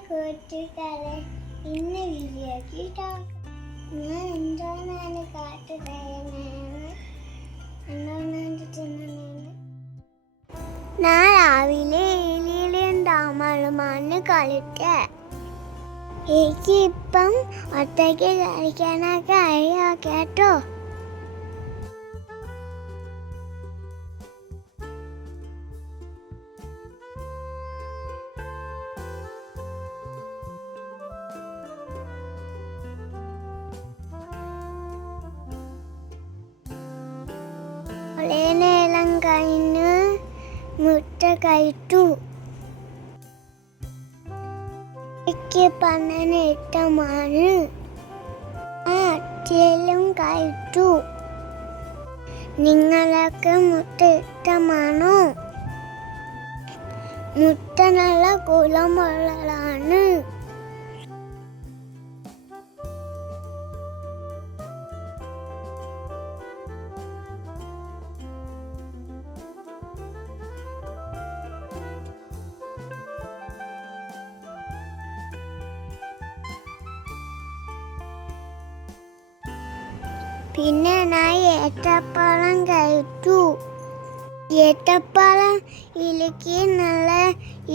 കൂട്ടുകാരെ ഇന്ന് വീഡിയോക്ക് ഞാൻ എന്തോന്നാണ് കാട്ടുകയാണ് രാവിലെ ഏലിയിലുണ്ടാവുമ്പോൾ മണ്ണ് കളിട്ട് ഒറ്റയ്ക്ക് കളിക്കാനൊക്കെ അറിയാം കേട്ടോ? കുറേ നേരം കഴിഞ്ഞ് മുട്ട കഴിച്ചു എനിക്ക് ആ അച്ഛയിലും കഴിച്ചു നിങ്ങളൊക്കെ മുട്ട ഇഷ്ടമാണോ മുട്ട നല്ല ഗുണമുള്ളതാണ് പിന്നെ ഞാൻ ഏത്തപ്പഴം കഴിച്ചു. ഏത്തപ്പഴം എനിക്ക് നല്ല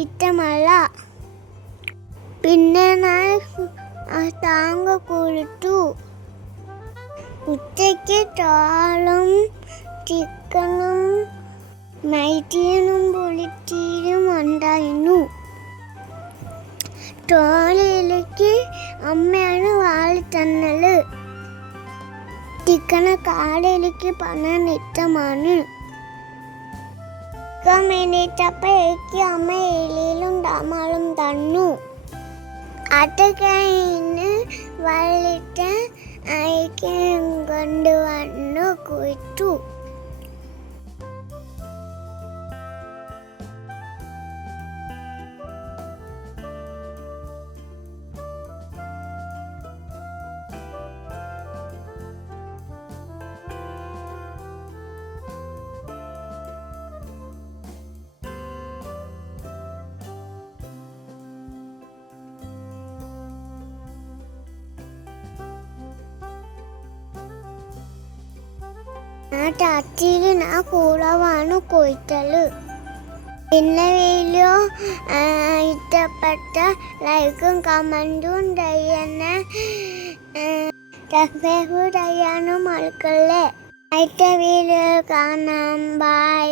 ഇഷ്ടമല്ല. പിന്നെ ഞാൻ താങ്ക കുളിച്ചു ഉച്ചയ്ക്ക് ചോറും ചിക്കനും മൈറ്റീനും പുളിച്ചീരും ഉണ്ടായിരുന്നു. ചോറിലേക്ക് അമ്മയാണ് വാളി ചിക്കന കാടയിലേക്ക് പണാൻ ഇഷ്ടമാണ് വേണ്ടിയിട്ടപ്പോ എനിക്ക് അമ്മ എലിയിലും ഡാമാളും തന്നു. അത് കഴിഞ്ഞ് വള്ളിട്ട് അയക്കും കൊണ്ടുവന്നു കുഴിച്ചു. ആ ടാറ്റിയിൽ ഞാൻ കൂളവാണ് കൊയ്ത്തൽ. പിന്നെ വീഡിയോ ഇഷ്ടപ്പെട്ട ലൈക്കും കമന്റും ചെയ്യണേ. സബ്സ്ക്രൈബ് ചെയ്യാനും മറക്കല്ലേ അടുത്ത വീഡിയോ കാണാം. ബൈ